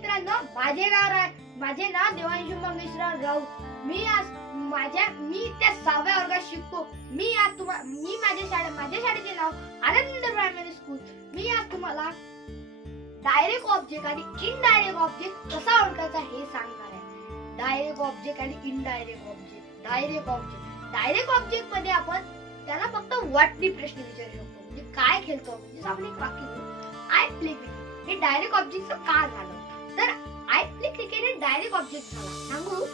मित्रांनो, माझे नाव देवांशु मंगेशराव राऊत. मी त्या 6व्या वर्गात शिकतो. माझ्या शाळेचे नाव आनंद प्रायमरी स्कूल. मी आज तुम्हाला डायरेक्ट ऑब्जेक्ट आणि इनडायरेक्ट ऑब्जेक्ट कसा ओळखायचा हे सांगणार आहे. डायरेक्ट ऑब्जेक्ट आणि इनडायरेक्ट ऑब्जेक्ट. डायरेक्ट ऑब्जेक्ट मध्ये आपण त्याला फक्त व्हॉटनी प्रश्न विचारू शकतो. म्हणजे काय खेळतो, म्हणजे आपण एक वाक्य आय प्ले क्रिकेट हे डायरेक्ट ऑब्जेक्ट का झालं. तर आय प्ले क्रिकेट हे डायरेक्ट ऑब्जेक्ट झाला सांगू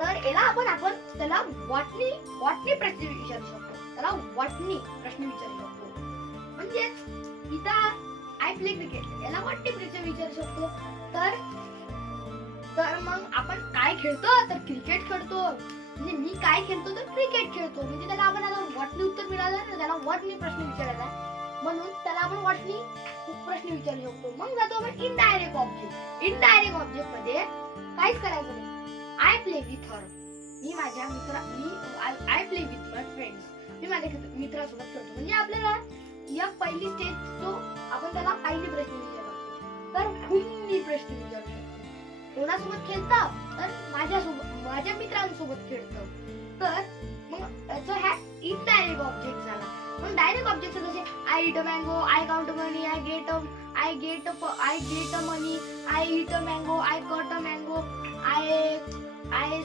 तर याला आपण त्याला व्हॉटनी प्रश्न विचारू शकतो. त्याला व्हॉटनी प्रश्न विचारू शकतो. म्हणजे इथं आय प्ले क्रिकेट याला व्हॉटनी प्रश्न विचारू शकतो. तर मग आपण काय खेळतो, तर क्रिकेट खेळतो. म्हणजे मी काय खेळतो, तर क्रिकेट खेळतो. म्हणजे त्याला आपण आता व्हॉटनी उत्तर मिळालं ना, त्याला व्हॉटनी प्रश्न विचारायला, म्हणून त्याला आपण व्हॉटनी प्रश्न विचारू शकतो. मग जातो आपण इनडायरेक्ट ऑब्जेक्ट. इनडायरेक्ट ऑब्जेक्ट मध्ये काहीच करायचं नाही. I play with her. I play with my friends. मी माझ्या मित्रासोबत खेळतो. म्हणजे आपल्याला या पहिली स्टेज तो आपण त्याला पहिली प्रश्न विचारतो. तर मी प्रश्न विचारू शकतो. कोणासोबत खेळता, तर माझ्या मित्रांसोबत खेळतो. तर मग हा इनडायरेक्ट ऑब्जेक्ट झाला. मग डायरेक्ट ऑब्जेक्ट जसे I eat a mango, I count money, I get a money, I eat a mango, I cut a mango, I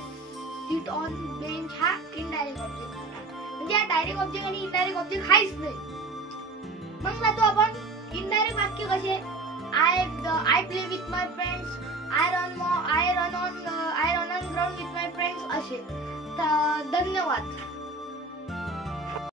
sit on bench. हा इनडायरेक्ट ऑब्जेक्ट झाला. म्हणजे हा डायरेक्ट ऑब्जेक्ट आणि indirect object हाच नाही. मग जातो आपण इनडायरेक्ट वाक्य कसे I play with my friends, I run on ground with my friends असे. धन्यवाद.